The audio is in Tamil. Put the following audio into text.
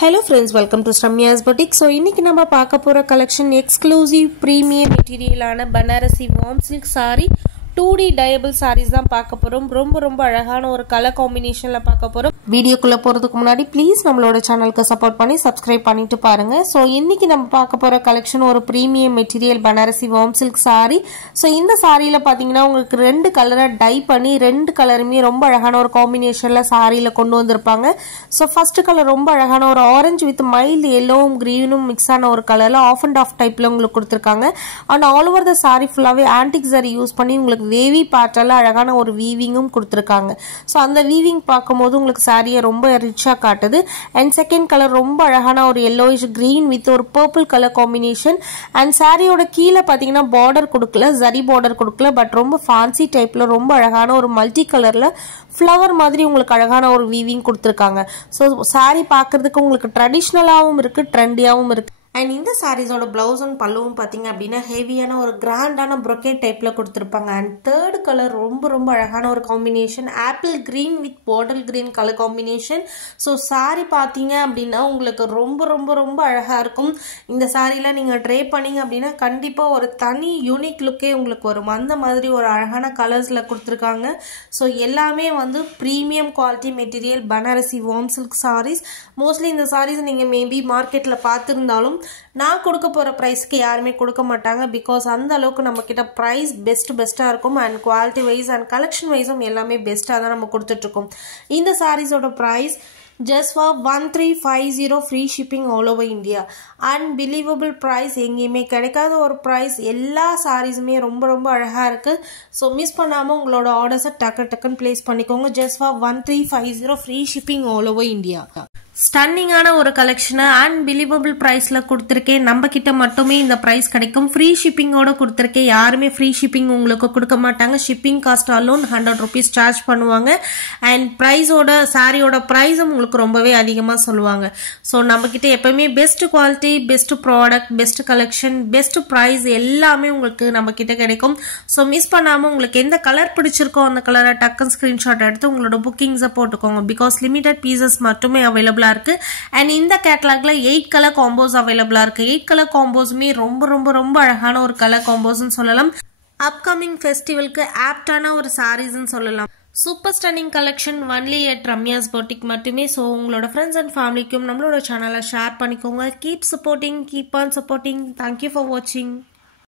Hello friends, welcome to Ramya's Boutique. So இன்னைக்கு நம்ம பார்க்க போற collection exclusive premium material ஆன Banarasi warm silk saree 2D dyeable sarees தான் பார்க்க போறோம். ரொம்ப அழகான ஒரு கலர் காம்பினேஷன்ல பார்க்க போறோம். வீடியோக்குள்ள போறதுக்கு முன்னாடி ப்ளீஸ் நம்மளோட சேனலுக்கு சப்போர்ட் பண்ணி Subscribe பண்ணிட்டு பாருங்க. சோ இன்னைக்கு நம்ம பார்க்க போற கலெக்ஷன் ஒரு premium material Banarasi warm silk saree. So இந்த சாரியில பாத்தீங்கன்னா உங்களுக்கு ரெண்டு கலரை டை பண்ணி ரெண்டு கலருமே ரொம்ப அழகான ஒரு காம்பினேஷன்ல சாரியில கொண்டு வந்திருப்பாங்க. சோ ஃபர்ஸ்ட் கலர் ரொம்ப அழகான ஒரு ஆரஞ்சு வித் மைல்ட் yellowவும் greenவும் மிக்ஸ் ஆன ஒரு கலர்ல ஆஃப் அண்ட் ஆஃப் டைப்ல உங்களுக்கு கொடுத்திருக்காங்க. And all over the saree ஃபுல்லாவே ஆன்டிக் ஜரி யூஸ் பண்ணி உங்களுக்கு வேவி பார்ட்டால அழகான ஒரு வீவிங்கும் கொடுத்திருக்காங்க. சோ அந்த வீவிங் பாக்கும்போது உங்களுக்கு சாரியை ரொம்ப ரிச்சா காட்டுது. அண்ட் செகண்ட் கலர் ரொம்ப அழகான ஒரு yellowish green வித் ஒரு purple கலர் காம்பினேஷன். அண்ட் சாரியோட கீழ பாத்தீங்கன்னா பார்டர் கொடுக்கல, ஜரி பார்டர் கொடுக்கல, பட் ரொம்ப ஃபேன்சி டைப்ல ரொம்ப அழகான ஒரு மல்டி கலர்ல ஃப்ளவர் மாதிரி உங்களுக்கு அழகான ஒரு வீவிங் கொடுத்திருக்காங்க. சோ சாரி பார்க்கிறதுக்கு உங்களுக்கு ட்ரெடிஷனலாவும் இருக்கு, ட்ரெண்டியாவும் இருக்கு. அண்ட் இந்த சாரீஸோட பிளவுஸ் அண்ட் பல்லுவும் பார்த்தீங்க அப்படின்னா ஹெவியான ஒரு கிராண்டான ப்ரொக்கேட் டைப்ல கொடுத்துருப்பாங்க. அண்ட் தேர்ட் கலர் ரொம்ப அழகான ஒரு combination apple green with bottle green colour combination. So sorry பார்த்தீங்க அப்படின்னா உங்களுக்கு ரொம்ப அழகா இருக்கும். இந்த சாரியில நீங்க ட்ரே பண்ணீங்க அப்படின்னா கண்டிப்பா ஒரு தனி யூனிக் லுக்கே உங்களுக்கு வரும். அந்த மாதிரி ஒரு அழகான கலர்ஸ்ல கொடுத்துருக்காங்க. ஸோ எல்லாமே வந்து premium quality material Banarasi warm silk saris. Mostly இந்த சாரீஸ் நீங்க மேபி மார்க்கெட்ல பார்த்துருந்தாலும் நான் கொடுக்க போற பிரைஸ்க்கு யாருமே கொடுக்க மாட்டாங்க. பிகாஸ் அந்த அளவுக்கு நம்ம கிட்ட பிரைஸ் பெஸ்டா இருக்கும். And quality wise and collection வைஸும் எல்லாமே பெஸ்டா தான் நம்ம கொடுத்துட்டு இருக்கோம். இந்த சாரீஸோட price just for 1350 free shipping all over India. Unbelievable price, எங்கேயுமே கிடைக்காத ஒரு பிரைஸ். எல்லா சாரீஸுமே ரொம்ப அழகா இருக்கு. ஸோ மிஸ் பண்ணாம உங்களோட ஆர்டர்ஸை டக்குன்னு பிளேஸ் பண்ணிக்கோங்க. just for 1350 free shipping all over India. ஸ்டன்னிங்கான ஒரு கலெக்ஷனை அன்பிலீவபிள் பிரைஸ்ல கொடுத்துருக்கேன். நம்ம கிட்ட மட்டுமே இந்த பிரைஸ் கிடைக்கும். ஃப்ரீ ஷிப்பிங்கோட கொடுத்துருக்கேன். யாருமே ஃப்ரீ ஷிப்பிங் உங்களுக்கு கொடுக்க மாட்டாங்க. Shipping cost alone 100 rupees charge பண்ணுவாங்க. அண்ட் பிரைஸோட சாரியோட பிரைஸும் உங்களுக்கு ரொம்பவே அதிகமா சொல்லுவாங்க. ஸோ நம்ம கிட்ட எப்பவுமே best quality, best product, best collection, best price எல்லாமே உங்களுக்கு நம்ம கிட்ட கிடைக்கும். ஸோ மிஸ் பண்ணாம உங்களுக்கு எந்த கலர் பிடிச்சிருக்கோ அந்த கலரை டக்குன்னு ஸ்கிரீன்ஷாட் எடுத்து உங்களோட புக்கிங்ஸை போட்டுக்கோங்க. பிகாஸ் லிமிடெட் பீசஸ் மட்டுமே அவைலபிளா இருக்கு. அண்ட் இந்த கேட்டலாக்ல 8 கலர் காம்போஸ் அவைலபிளா இருக்கு. 8 கலர் காம்போஸுமே ரொம்ப அழகான ஒரு கலர் காம்போஸ்னு சொல்லலாம். அப்கமிங் ஃபெஸ்டிவலுக்கு ஆப்டான ஒரு சாரீஸ்ன்னு சொல்லலாம். Super stunning collection only at Ramya's boutique மட்டுமே. ஸோ உங்களோட ஃப்ரெண்ட்ஸ் அண்ட் ஃபேமிலிக்கும் நம்மளோட சேனலை ஷேர் பண்ணிக்கோங்க. Keep supporting, keep on supporting. Thank you for வாட்சிங்.